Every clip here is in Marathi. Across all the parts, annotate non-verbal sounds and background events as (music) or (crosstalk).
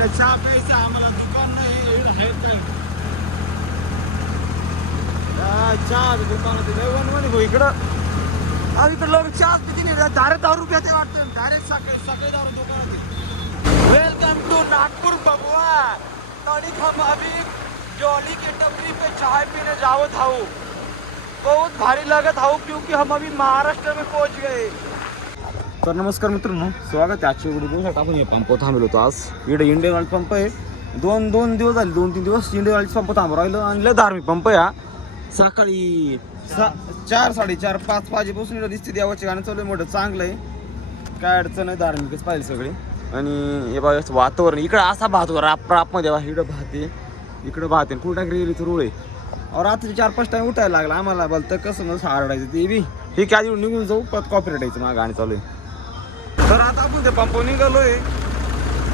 आयला चहा प्यायचा आम्हाला दुकान नाही एवढं आहेत काय? दुकान होते लय वनवणी भाऊ इकडं. अहो इकडं लोक चहा किती नाही दारे दारू रुपया ते वाटतं. डायरेक्ट सकाळी सकाळी दारू दुकानात वेलकम टू नागपुर बबुआ तनिक हम अभी जॉली के टपरी पे चाय पीने जावत हाऊ. बहुत भारी लगत हाऊ क्योंकि हम अभी महाराष्ट्र में पहुंच गए. तर नमस्कार मित्रांनो स्वागत आहे आजच्या व्हिडिओ दिवसात आपण हे पंप थांबलो होतो आज. इकडे इंडियन ऑइल पंप आहे. दोन दोन दिवस झाले दोन तीन दिवस इंडियन ऑइल पंप थांबून राहिलो. आणि लय धार्मिक पंप आहे हा. सकाळी सा चार साडेचार पाच वाजेपासून इकडे दिसते देवाचे गाणं चालू आहे मोठं चांगलं आहे. काय अडचण आहे धार्मिकच पाहिजे सगळे. आणि हे बघा वातावरण. इकडं असा भात होता राप रापमध्ये बघा इकडं भात इकडं भात कुठं रेलीचं रुळ आहे. रात्री चार पाच टाइम उठायला लागला आम्हाला बोलतं कसं मग हारडायचं ते बी. ठीक आहे आधी निघून जाऊ परत कॉपी रेटायचं माझं गाणी चालू आहे. तर आता आपण ते पंप निघालोय.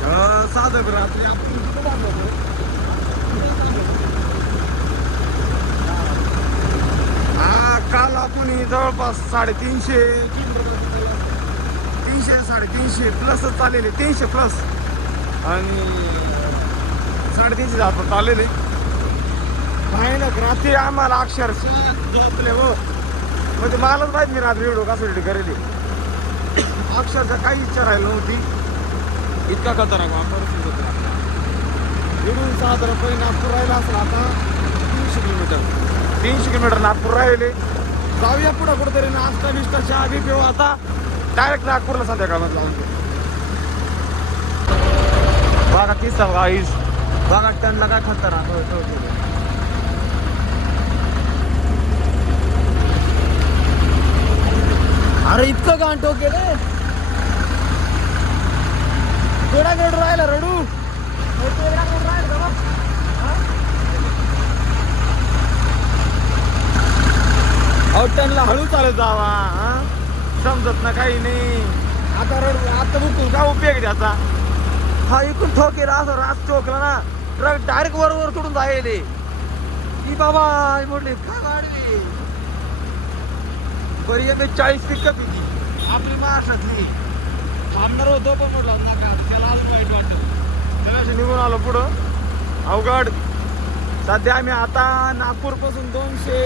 अं, साधं रात्री आपण कुठं थांबलो हा काल आपण जवळपास साडेतीनशे तीनशे साडेतीनशे प्लसच चाललेले तीनशे प्लस आणि साडेतीनशे जातात चाललेले. भयानक रात्री आम्हाला अक्षरशः झोपले हो. म्हणजे मलाच माहीत मी रात्री व्हिडिओ कसा करेल अक्षरशः काही इच्छा राहिली नव्हती. इतका खतरा वापर होता इकडून साधारणपणे नागपूर राहिला असेल आता तीनशे किलोमीटर. तीनशे किलोमीटर नागपूर राहिले. जाऊया पुढं कुठेतरी नाश्ता बिस्ता चहा बी पिऊ. आता डायरेक्ट नागपूरला संध्याकाळमध्ये जाऊन बघा तीस गाईस बघा टनला काय खतरा हो, हो, हो. अरे इतकं गांठो केले थोडा गेड राहिला रडू त्यांना हळू चालत जावा हा? समजत ना काही नाही. आता रड आता बुकून काय उपयोग त्याचा. हा इकडून ठोकेला असं रास चोकला ना ट्रक डायरेक्ट वर वर सोडून जायले. की बाबा म्हटले काय गाडी? बरी आहे चाळीस पिकअप होती. आपली महाराष्ट्रातली. आमदार होतो पण म्हटलं नका त्याला अजून वाईट वाटतं. त्याला निघून आलो पुढं. अवघड. सध्या आम्ही आता नागपूरपासून दोनशे.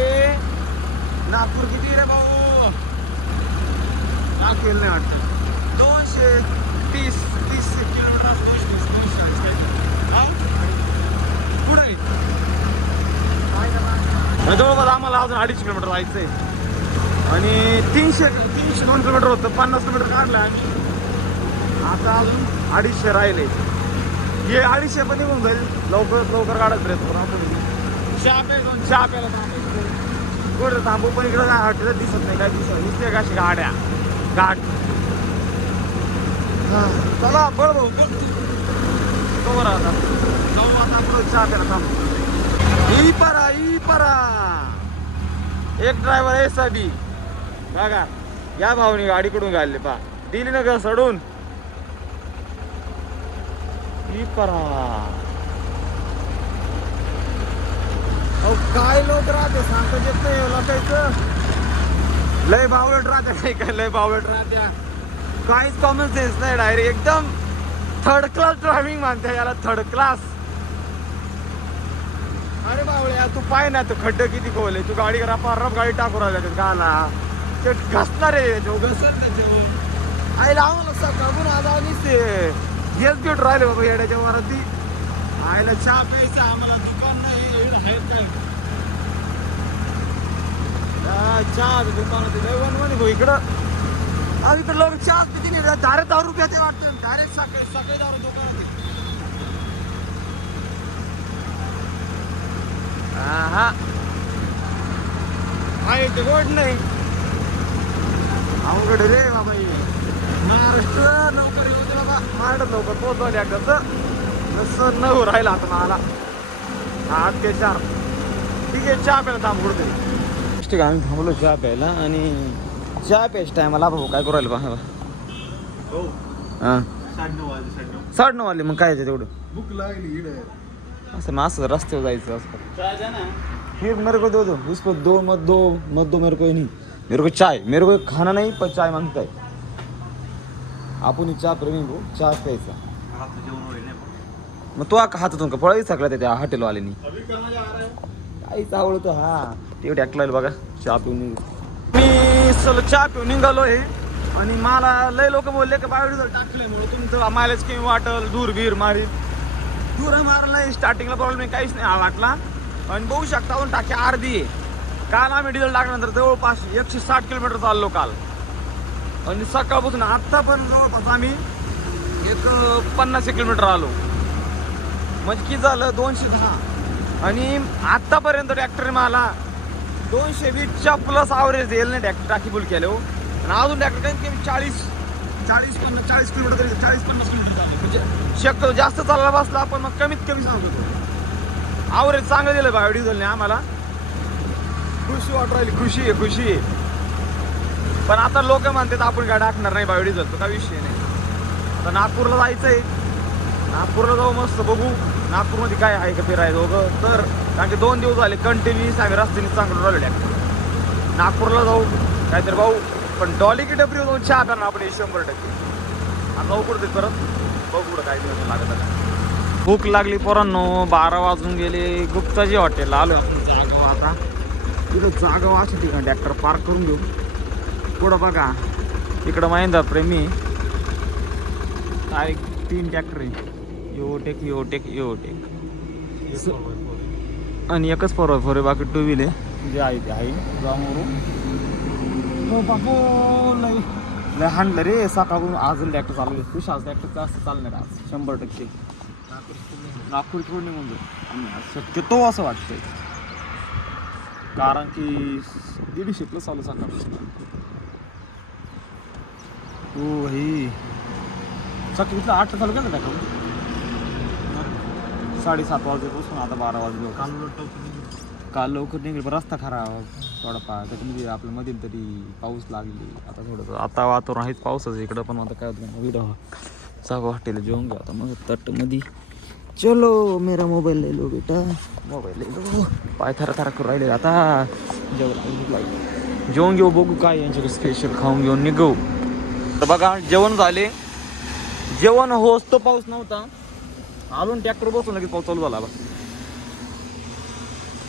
नागपूर किती रे भाऊ? नागपूर नाही वाटतं. दोनशे तीस तीस किलोमीटर दोनशे तीस दोनशे चाळीस पुढे मग जवळपास आम्हाला अजून अडीच किलोमीटर जायचंय. आणि तीनशे तीनशे दोन किलोमीटर होतं पन्नास किलोमीटर काढलं आम्ही. आता अजून अडीचशे राहिले. हे अडीचशे पण निघून जाईल. लवकर लवकर काढत प्रयत्न करू आपण. चहा दोन. चहा प्यायला कुठं थांबू पण इकडं काय हॉटेल दिसत नाही. काय दिसत नाही. नुसते कशी गाड्या. घाट हा, चला बळ भाऊ बोल. तू. तो बरं आता. जाऊ आता पुढं चहा प्यायला थांबू. ई परा ई परा. एक ड्रायव्हर आहे साबी बघा या भाऊनी गाडीकडून घालले पा दिली ना ग सडून. ई परा. अहो काय लोक राहते? सांगता येत नाही लोकांचं लय बावळट राहते नाही काय लय बावळट राहत्या काहीच कॉमन सेन्स नाही डायरेक्ट एकदम थर्ड क्लास ड्रायव्हिंग मानते याला थर्ड क्लास अरे बावळ्या तू पाय ना तू खड्डे किती खोले. तू गाडी करा पारप गाडी टाकू राहिला ते गाला? ते घसणार आहे घसर त्याच्यावर आईला आम्हाला सकाळून आला आणि ते. हेच भेट राहिले बाबा येड्याच्या वरती. आईला चहा प्यायचा आम्हाला दुकान नाही आहेत काय? हा, चहाचं दुकान होते लय वनवणी भाऊ इकडं. अहो इकडं लोक चहा किती नाही. दारू रुपया ते वाटतं. डायरेक्ट सकाळी सकाळी दारू दुकानात. हा आहे ते गोड नाही. अवघड रे बाबा हे. महाराष्ट्र लवकर येऊ दे बाबा. महाराष्ट्र लवकर पोहोचवले एकदाच जसं न राहिला आता मला. आठ ते चार. ठीक आहे चहा प्यायला थांब ठीक आम्ही थांबलो चहा प्यायला आणि चहा प्यायच्या टायमाला भाऊ काय करू राहिलं पहा. हो. हां साडे नऊ वाजले मग काय तेवढं? भूक लागली असं ना असं रस्त्यावर जायचं असं. फिर मेरे को दो दो उसको दो मत दो मत दो मेरे को नहीं मेरे को चाय मेरे को खाना नहीं पर चाय मांगता है। आपण ही चहा प्रेमी भाऊ चहा प्यायचा मग तो का हातातून का फळही सगळ्या त्या हॉटेलवाल्यानी है? काहीच आवडतो हा ते ट्रॅक्टर बघा चहा पिऊन निघ- मी चल चहा पिऊन निघालो आहे आणि मला लय लोक बोलले की बायोडिझल टाकल्यामुळे तुमचं मायलेज कमी वाटल दूर बीर मारी। दूर मारला स्टार्टिंगला प्रॉब्लेम काहीच नाही हा वाटला। आणि बघू शकता आपण टाकी अर्धी आहे काल आम्ही डिझेल टाकल्यानंतर जवळपास एकशे साठ किलोमीटर चाललो काल. आणि सकाळपासून आत्तापर्यंत जवळपास आम्ही एक पन्नासशे किलोमीटर आलो. म्हणजे की झालं? दोनशे दहा. आणि आत्तापर्यंत ट्रॅक्टर मला दोनशे वीसच्या प्लस आवरेज येईल नाही ट्रॅक्टर टाकी फुल हो. आणि अजून ट्रॅक्टर काही कमी चाळीस चाळीस पन्नास चाळीस किलोमीटर तरी चाळीस पन्नास किलोमीटर चालू. म्हणजे शक्य जास्त चालला बसला आपण मग कमीत कमी सांगतो. आवरेज चांगलं दिलं बायोडिझेलने आम्हाला. खुशी वाटू राहिली खुशी आहे खुशी आहे. पण आता लोक म्हणतात आपण काय टाकणार नाही बावडी जातो का विषय नाही. आता नागपूरला जायचंय. नागपूरला जाऊ मस्त बघू. नागपूरमध्ये काय आहे का फिरायचं वगैरे तर कारण की दोन दिवस झाले कंटिन्युअस आम्ही रस्त्याने चांगलं राहिलो ट्रॅक्टर नागपूरला जाऊ काहीतरी भाऊ पण डॉली की डबरी जाऊन चहा करणार आपण शंभर टक्के. आता जाऊ कुठं ते परत? बघू कुठं काय दिवस लागत आता. भूक लागली पोरांनो बारा वाजून गेले. गुप्ताजी हॉटेलला आलो आपण आता. तिथं जागाव अशा ठिकाणी ट्रॅक्टर पार्क करून घेऊ. पुढं बघा. इकडं महिंद्रा प्रेमी. काय तीन ट्रॅक्टर आहे. योटेक योटेक योटेक आणि एकच फोर फोर आहे बाकी टू व्हील आहे. जे आहे ते आहे. जाऊन हो हाणलं रे सकाळून आज ट्रॅक्टर चालू आहे. आज ट्रॅक्टर जास्त चालणार आज शंभर टक्के. नागपूर निघून जाऊ आणि आज शक्यतो असं वाटतंय. कारण की दीडशे प्लस चालू सकाळपासून हो ही. सकाळी इथलं आठ चालू केलं का साडेसात वाजल्यापासून आता बारा वाजले काल लवकर निघेल. पण रस्ता खराब थोडाफार. त्याच्यामध्ये आपल्या मध्ये तरी पाऊस लागली. आता थोडंसं आता वातावरण आहेच पावसाचं इकडं पण. आता काय होतं व्हिडिओ जागा हॉटेल जेवून घेऊ आता. मग तटमध्ये चलो मेरा मोबाईल ले लो बेटा। मोबाईल ले लो। पाय थरा थरा करू राहिले आता। जेवण जेवण घेऊ बघू काय यांच्याकडे स्पेशल खाऊन घेऊन निघू। तर बघा जेवण झाले. जेवण होस तो पाऊस नव्हता. आलून ट्रॅक्टर बसून लगेच पाऊस चालू झाला बस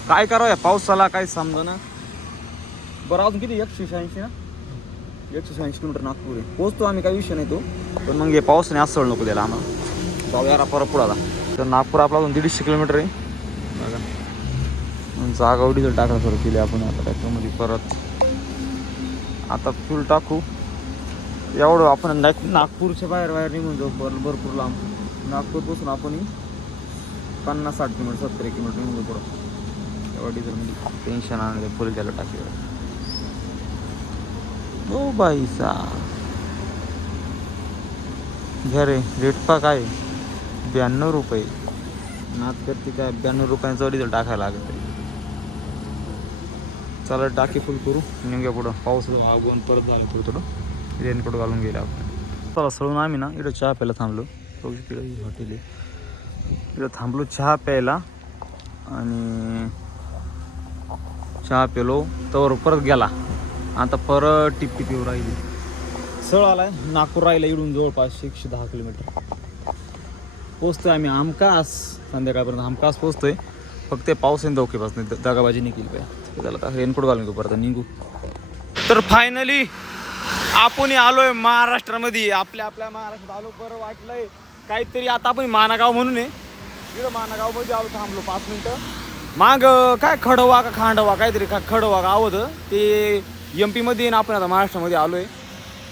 काय करावं पाऊस पावसाला काय समजा ना बरं अजून किती? एकशे शहाऐंशी ना? एकशे शहाऐंशी किलोमीटर नागपूर आहे. पोहोचतो आम्ही काही विषय नाही तो. पण मग हे पावसाने असं नको द्यायला आम्हाला. जाऊया परत पुढाला तर नागपूर आपला अजून दीडशे किलोमीटर आहे. बघा. जागा उडी जर टाकायला सुरू केली आपण आता ट्रॅक्टरमध्ये परत. आता फुल टाकू. एवढं आपण नाग- नागपूरच्या बाहेर बाहेर निघून जाऊ भर भरपूर लांब. नागपूरपासून आपण पन्नास साठ किलोमीटर सत्तर किलोमीटर निघून जाऊ पुढं. तेव्हा डिझेलमध्ये टेन्शन आणलं फुल त्याला टाकीवर ओ बाई सा घ्या रे रेट पा काय ब्याण्णव रुपये. नात करते काय? ब्याण्णव रुपयांचा डिझेल टाकायला लागत चला टाकी फुल करू. निघूया पुढं. पाऊस आगून परत झालं थोडं. थोडं रेनकोट घालून गेले आपण. चला सळून आम्ही ना इकडं चहा प्यायला थांबलो. बघू तिकडे हॉटेल आहे. इकडं थांबलो चहा प्यायला. आणि चहा पेलो. तर परत गेला. आता परत टिप पिऊ येऊ राहिली. सळ आलाय. नागपूर राहिला इडून जवळपास एकशे दहा किलोमीटर. पोचतोय आम्ही. हमकास संध्याकाळपर्यंत हमकास आहे फक्त ते येईन धोकेपासून दगाबाजी निघेल पाहिजे त्याला आता रेनकोट घालून घेऊ परत निघू. तर फायनली आपण आलोय महाराष्ट्रामध्ये. आपल्या आपल्या महाराष्ट्रात आलो बरं वाटलंय. काहीतरी आता आपण मानागाव म्हणून आहे. इकडं मानागावमध्ये आलो थांबलो पाच मिनिटं. माग काय खडवा का खांडवा काहीतरी का खडवा गाव होतं ते एम पीमध्ये आहे आपण आता महाराष्ट्रामध्ये आलोय.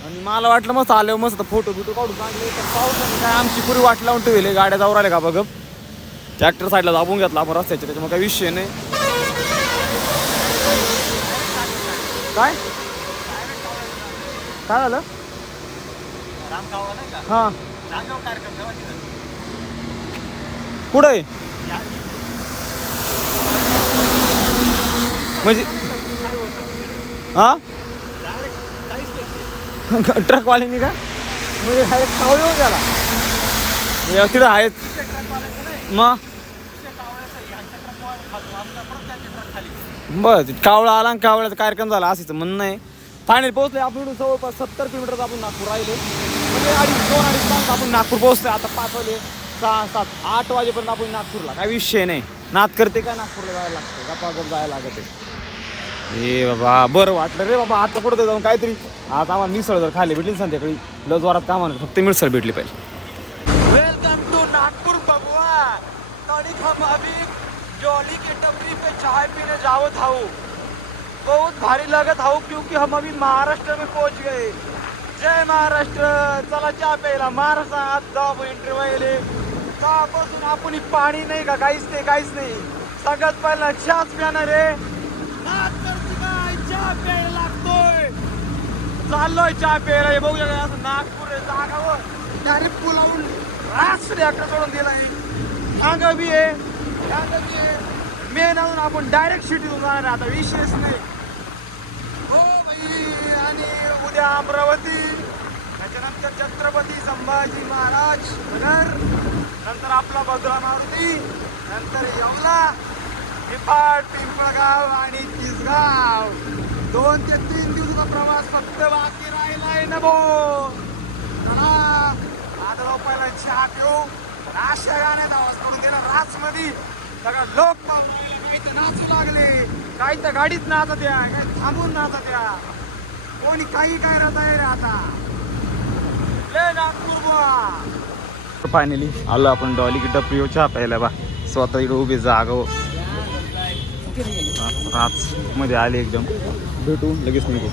आणि मला वाटलं मस्त आलं मस्त फोटो बिटो काढून चांगले तर काय आमची पुरी वाट लावून ठेवली गाड्या जाऊ राहिल्या का बघ? ट्रॅक्टर साईडला दाबून घेतला आपण रस्त्याच्या त्याच्यामुळे काही विषय नाही. काय? काय झालं? हा. कुठं आहे? म्हणजे हा? (laughs) ट्रकवाल्यानी का? म्हणजे डायरेक्ट खाऊ गेला म्हणजे तिथं आहेत. मग? बस कावळा आला आणि कावळ्याचा कार्यक्रम झाला असं म्हणणं आहे. फायनल पोहोचले आपण जवळपास सत्तर किलोमीटर आपण नागपूर राहिले म्हणजे अडीच दोन अडीच तास आपण नागपूर पोहोचतोय आता पाच वाजले सहा सात आठ वाजेपर्यंत आपण नागपूरला. काय विषय नाही. नात करते काय नागपूरला जायला लागतं? गप्पा गप जायला लागत. ए बाबा बरं वाटलं रे बाबा. आता कुठं जाऊन काहीतरी आता आम्हाला मिसळ जर खाली भेटली ना संध्याकाळी लस जोरात कामाला फक्त मिसळ भेटली पाहिजे. वेलकम टू नागपुर बबुआ तनिक हम अभी जॉली के टपरी पे चाय पीने जावत था बहुत भारी लगत हाऊ क्योंकि हम अभी महाराष्ट्र में पहुंच गए. जय महाराष्ट्र! चला चहा प्यायला. महाराष्ट्रात जाऊ इंटरव्ह्यू तेव्हापासून आपण पाणी नाही का? काहीच नाही काहीच नाही. सगळ्यात पहिला चहाच प्याणार रे चहा प्यायला लागतोय चाललोय चहा प्यायला. हे बघूया काय असं नागपूर आहे जागावर. डायरेक्ट पुलावून रास ट्रॅक्टर सोडून दिलाय. अंग बी आहे. अंग बी आहे. मेन अजून आपण डायरेक्ट सिटीतून जाणार आहे आता विशेष नाही. हो भाई आणि उद्या अमरावती. त्याच्यानंतर छत्रपती संभाजी महाराज नगर. नंतर आपला भद्रा मारुती. नंतर येवला. निफाड पिंपळगाव आणि तिसगाव दोन ते तीन आजचा प्रवास फक्त बाकी राहिलाय ना भो चला पहिला चहा पिऊ. अशा गाण्यात आवाज करून गेला राच मध्ये सगळं लोक काही तर नाचू लागले काही तर गाडीत नाचत द्या काही थांबून नाचत या. कोणी काही काय राहत आहे रे आता? ले नागपूर फायनली आलो आपण डॉली की डपरी चहा प्यायला बा स्वतः इकडे उभी जागो. राच मध्ये आले एकदम. भेटू लगेच निघू.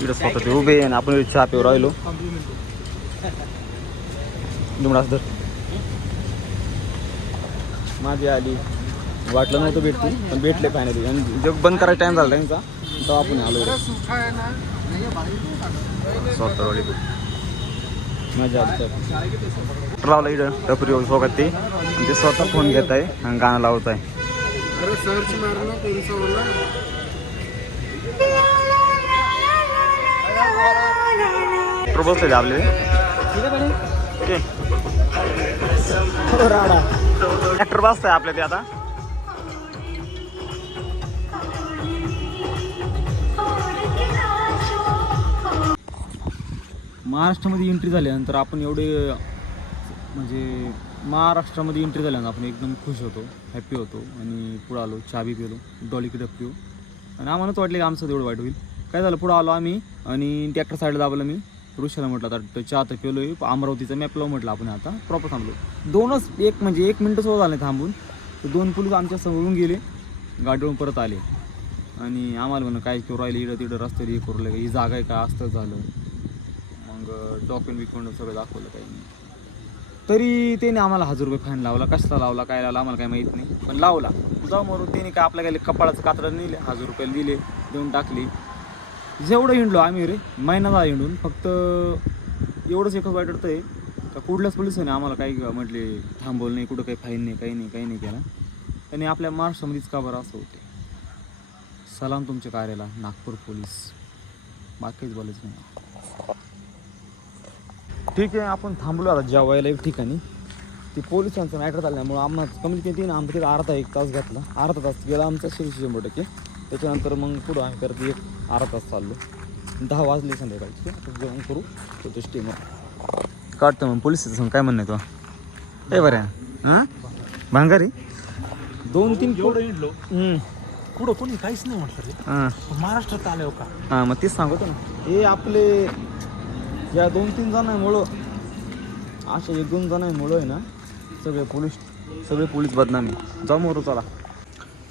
इकडे स्वतः ते उभे आणि आपण चहा पिऊ राहिलो. दुमडास धर. माझी आली. वाटलं नव्हतं भेटते पण भेटले फायनली आणि जग बंद करायचा टाइम झाला त्यांचा तेव्हा आपण आलो स्वतः मजा आली लावलं इकडं टपरी सोबत ते. ते स्वतः फोन घेत आहे आणि गाणं लावत आहे. बसले आपले. ओके. ऍक्टर बसताय आपल्या ते आता. महाराष्ट्रामध्ये एंट्री झाल्यानंतर आपण एवढे म्हणजे महाराष्ट्रामध्ये एंट्री झाल्यानंतर आपण एकदम खुश होतो हॅप्पी होतो आणि पुढं आलो चहा बी पिलो डॉलीकडे पिऊ. आणि आम्हालाच वाटलं की आमचं तेवढं वाईट होईल. काय झालं पुढं आलो आम्ही आणि ट्रॅक्टर साईडला दाबलं मी. ऋषाला म्हटलं आता चहा तर पिलो अमरावतीचा मॅप लावून म्हटलं आपण आता. प्रॉपर थांबलो. दोनच एक म्हणजे एक मिनटं सुद्धा झालं थांबून. तर दोन पोलीस आमच्या समोरून गेले. गाडीवरून परत आले. आणि आम्हाला म्हणून काय किंवा राहिले इडं तिडं रस्त्यावर हे करू लागले. ही जागा आहे का? असतं झालं. मग डॉक्युमेंट बिक्युमेंट सगळं दाखवलं काही नाही. तरी त्याने आम्हाला हजार रुपये फाईन लावला. कशाला लावला काय लावला आम्हाला काही माहीत नाही. पण लावला. जाऊ मरून त्याने काय आपल्या गेले कपाळाचं कातडं नेले हजार रुपये दिले देऊन टाकली. जेवढं हिंडलो आम्ही रे महिनाला हिंडून फक्त एवढंच एकच वाईट वाटतं आहे का कुठल्याच पोलिसाने आम्हाला काही म्हटले थांबवलं नाही कुठं काही फाईन नाही काही नाही काही नाही केलं. त्याने आपल्या महाराष्ट्रामध्येच का बरं असं होते सलाम तुमच्या कार्याला नागपूर पोलीस. बाकीच बोलायचं नाही. ठीक आहे आपण थांबलो आता जेवायला एक ठिकाणी. ती पोलिसांचं मॅटर झाल्यामुळं आम्हाला कमीत कमी तीन आमच्या तिथे अर्धा एक तास घातला. अर्धा तास गेला आमचा शेवटी शंभर टक्के. त्याच्यानंतर मग पुढं आम्ही करत एक अर्धा तास चाललो. दहा वाजले संध्याकाळचे. आता जेवण करू. तो स्टेमर काढतो मग पोलीस काय म्हणणं आहे तो? ए बरं. हां? भांगारी? दोन तीन एवढं हम्म. पुढं कोणी काहीच नाही म्हटलं हां. महाराष्ट्रात आले हो का? हां मग तेच सांगतो ना. हे आपले या दोन तीन जणांमुळं अशा एक दोन जणांमुळं आहे ना सगळे पोलीस सगळे पोलीस बदनामी. जाऊ मोरू चला.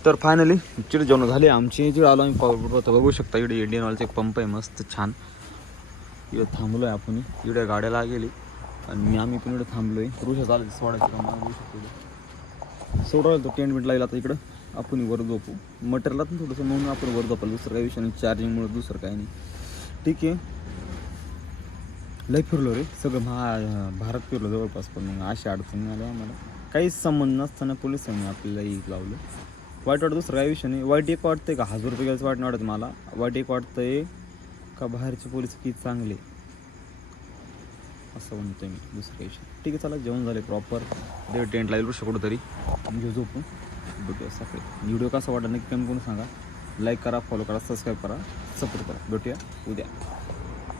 तर फायनली चिड जेवण झाले. आमची इकडे आलो आम्ही. पाव तर बघू शकता इकडे इंडियन ऑइलचा एक पंप आहे. मस्त छान. इकडे थांबलो आहे आपण. इकडे गाड्याला गेली आणि मी आम्ही पण इकडे थांबलो आहे पुरुषा चालेल सोडायचं काम. बघू शकतो इकडे. तो टेंट मिनिट लागला आता इकडं. आपण वर झोपू. मटेरियलला थोडंसं म्हणून आपण वर झोपायला दुसरं काही विषय नाही. चार्जिंगमुळे दुसरं काही नाही. ठीक आहे. लय फिरलो रे. सगळं महा भारत फिरलो जवळपास पण मग अशी अडचणी आल्या आम्हाला. काहीच संबंध नसताना पोलिसांनी आपल्याला एक लावलं. वाईट वाटत दुसरं काही विषय नाही. वाईट एक वाटतंय का? हजार रुपये घ्यायचं वाईट नाही वाटत मला. वाईट एक वाटतं आहे का बाहेरचे पोलीस किती चांगले? असं म्हणतोय मी दुसरं काही विषय ठीक आहे चला जेवण झाले प्रॉपर दे टेंट लागेल कुठं तरी. म्हणजे झोपून भेटूया सकाळी. व्हिडिओ कसा वाटला नक्की कमी करून सांगा. लाईक करा फॉलो करा सबस्क्राईब करा सपोर्ट करा. भेटूया उद्या.